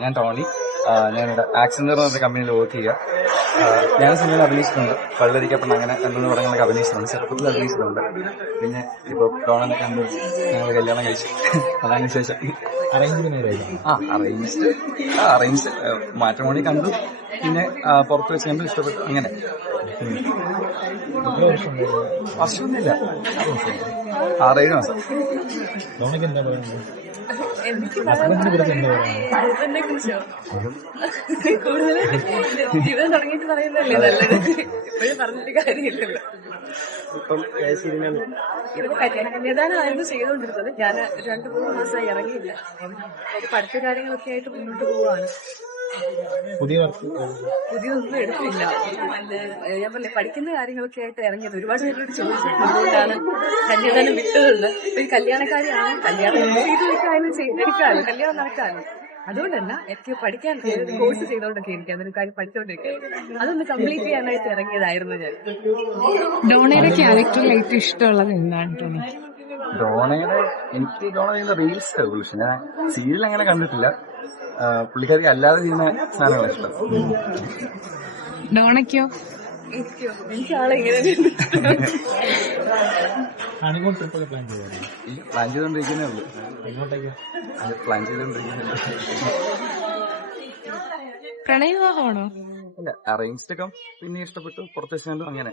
ഞാൻ ടോണി. ഞാനിവിടെ ആക്സിഡന്റ് എന്ന് പറഞ്ഞ കമ്പനിയിൽ വർക്ക് ചെയ്യുക. ഞാൻ സിനിമയിൽ അഭിനയിച്ചിട്ടുണ്ട്. പള്ളരിക്കപ്പെട്ട് അങ്ങനെ 2-3 പടങ്ങളൊക്കെ അഭിനയിച്ചിട്ടുണ്ട്. ചെറുപ്പത്തിൽ അഭിനയിച്ചിട്ടുണ്ട്. പിന്നെ ഇപ്പൊ ഡോണനെ കണ്ടു ഞങ്ങൾ കല്യാണം കഴിച്ചു. അതാണ് വിശേഷം. അറേഞ്ച് മാട്രിമോണി കണ്ടു. പിന്നെ പുറത്ത് വെച്ച് കണ്ടു, ഇഷ്ടപ്പെട്ടു. അങ്ങനെ വർഷമൊന്നുമില്ല, 6-7 മാസം. എനിക്ക് ഹസ്ബൻഡിനെ കുറിച്ചോ കൂടുതൽ ജീവിതം തുടങ്ങിയിട്ട് പറയുന്നതല്ലേ നല്ലത്. ഇപ്പോഴും പറഞ്ഞിട്ട് കാര്യമില്ലല്ലോ. ഇതിപ്പോ കന്യാദാനമായിരുന്നു ചെയ്തുകൊണ്ടിരുന്നത്. ഞാൻ 2-3 മാസമായി ഇറങ്ങിയില്ല. പഠിത്ത കാര്യങ്ങളൊക്കെ ആയിട്ട് മുന്നോട്ട് പോവാണ്. പുതിയതൊന്നും എടുത്തില്ല. ഞാൻ പറഞ്ഞ പഠിക്കുന്ന കാര്യങ്ങളൊക്കെ ആയിട്ട് ഇറങ്ങിയത്. ഒരുപാട് പേരോട് ചോദിച്ചു, അതുകൊണ്ടാണ് കന്യാദാനം വിട്ടതുണ്ട്. ഒരു കല്യാണക്കാരിയാണ്, കല്യാണം ചെയ്ത് വെക്കാനും എടുക്കാനും കല്യാണം നടക്കാനും. അതുകൊണ്ടല്ല, എനിക്ക് പഠിക്കാൻ കോഴ്സ് ചെയ്തോണ്ടൊക്കെ ഇരിക്കുക, അതൊരു കാര്യം പഠിച്ചോണ്ടിരിക്കുക. അതൊന്ന് കംപ്ലീറ്റ് ചെയ്യാനായിട്ട് ഇറങ്ങിയതായിരുന്നു ഞാൻ. ഡോണയുടെ ക്യാരക്ടറിൽ ഏറ്റവും ഇഷ്ടമുള്ളത് എന്താണ് ടോണി? എനിക്ക് ഡോണ ചെയ്യുന്ന റീൽസ് പക്ഷെ ഞാൻ സീരിയൽ അങ്ങനെ കണ്ടിട്ടില്ല. പുള്ളിക്കാരിക്ക് അല്ലാതെ ചെയ്യുന്ന സാധനങ്ങളാണ് ഇഷ്ടം. ഡോണയ്ക്കോ? എനിക്ക് ആളെ ഇങ്ങനെ പ്ലാൻ ചെയ്തോണ്ടിരിക്കുന്നേ ഉള്ളൂ. പ്ലാൻ ചെയ്തോണ്ടിരിക്കുന്നില്ല. പ്രണയവിവാഹമാണോ? അല്ല, അറേഞ്ച്ഡ് ഒക്കെ പിന്നെ ഇഷ്ടപ്പെട്ടു, പുറത്ത് വെച്ച് കണ്ടു, അങ്ങനെ.